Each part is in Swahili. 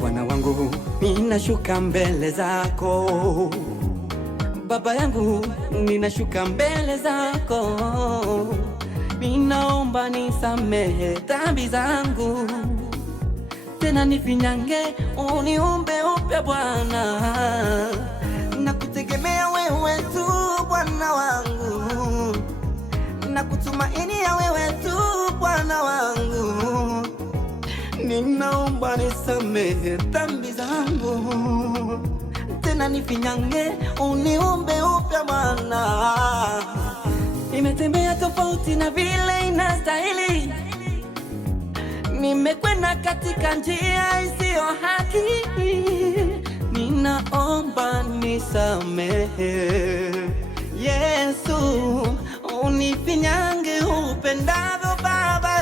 Bwana wangu, ninashuka mbele zako. Baba yangu, ninashuka mbele zako. Ninaomba nisamehe dhambi zangu, tena nifinyange, uniumbe upya Bwana. Nakutegemea wewe tu Bwana wangu, nakutumainia wewe tu Bwana wangu. Ninaomba nisamehe dhambi zangu, tena nifinyange, uniumbe upya Bwana. Nimetembea tofauti na vile inastahili, nimekwenda katika njia isiyo haki. Ninaomba nisamehe Yesu, unifinyange upendavyo Baba.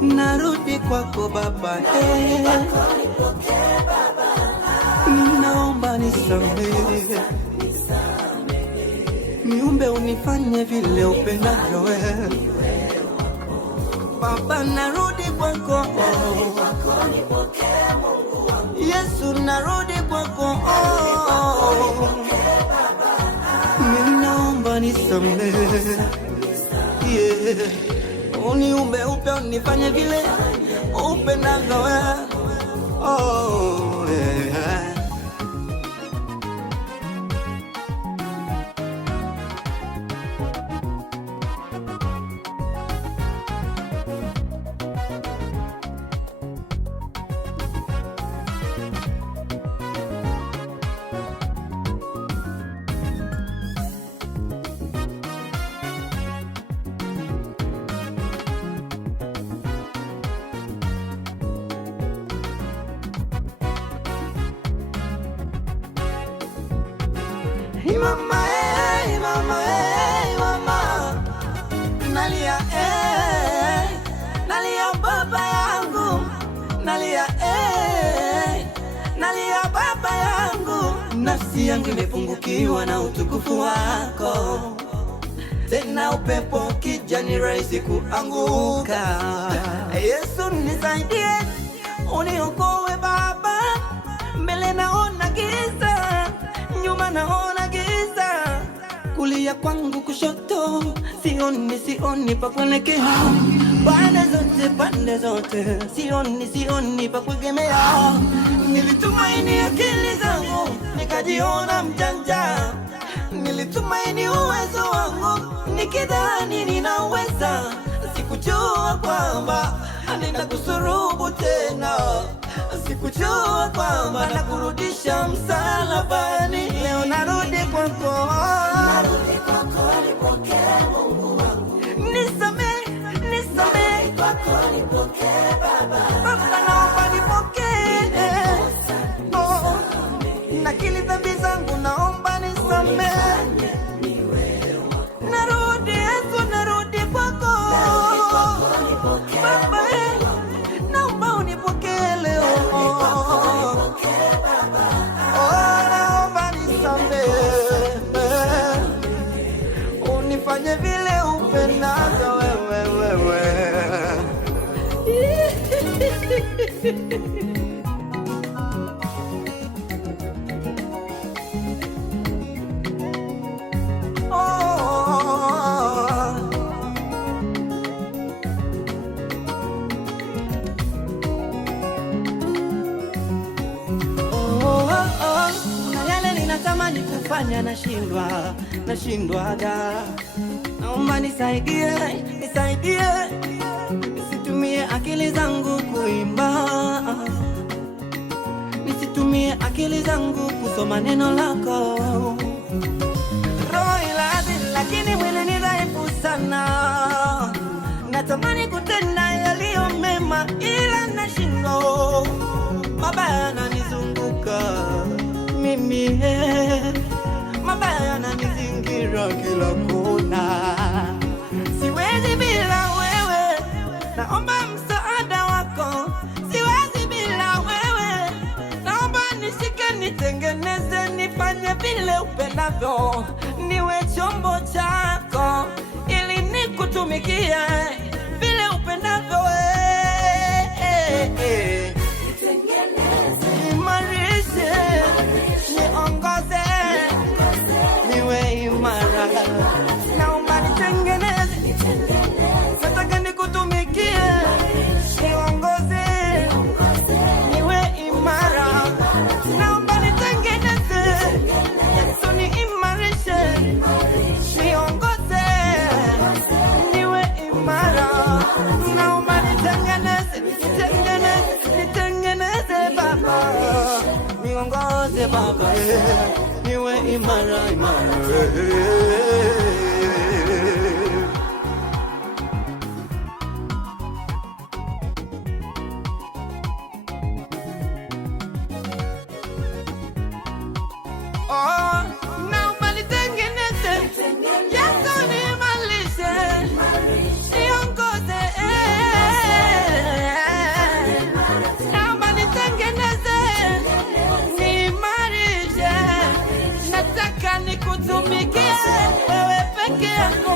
Narudi kwako Baba, ninaomba nisamehe, niumbe unifanye vile upendavyo wewe Baba. Narudi kwako Yesu, narudi kwako, ninaomba nisamehe, uniumbe upya, unifanye vile upendavyo wewe. Mama, mama, mama, nalia, nalia baba yangu, nalia, nalia baba yangu. Nafsi yangu imepungukiwa na utukufu wako, tena upepo ukija ni rahisi kuanguka. Yesu nisaidie, uniokoe Baba, mbele naona giza, nyuma naona giza, kulia kwangu kushoto sioni pa kuelekea, pande zote sioni pa kuegemea. Nilitumaini akili zangu nikajiona mjanja, nilitumaini uwezo wangu nikidhani ninaweza. Sikujua kwamba ninakusurubu tena, sikujua kwamba nakurudisha msalabani. Leo narudi kwako, nipokee Mungu wangu, nisamehe kwako, nipokee Baba, naomba nipokee, nakili dhambi zangu, naomba nisamehe. Narudi Yesu, narudi kwako Baba, naomba unipokee leo, naomba nisamehe, unifanye vile upendavyo wewe. inanifanya nashindwaga. Naomba nisaidie, nisitumie akili zangu kuimba, nisitumie akili zangu kusoma neno lako. Roho ilazi lakini mwili ni dhaifu sana, natamani kutenda yaliyo mema ila nashindwa. Mabaya yananizunguka mimi, mabaya yananizingira kila kona. Siwezi bila wewe, naomba msaada wako. Siwezi bila wewe, naomba nishike, nitengeneze, nifanye vile upendavyo, niwe chombo chako ili nikutumikie vile upendavyo. Nimarishe, niongoze, niwe imara. Naomba nitengeneze, nataka nikutumikie, niongoze, niwe imara. Naomba nitengeneze, Yesu niimarishe, niongoze, niwe imara. Naomba nitengeneze Baba, niongoze Baba, niwe imara. Oh, naomba nitengeneze, Yesu niimarishe, niongoze, naomba nitengeneze, niimarishe, nataka nikutumikie wewe peke yako.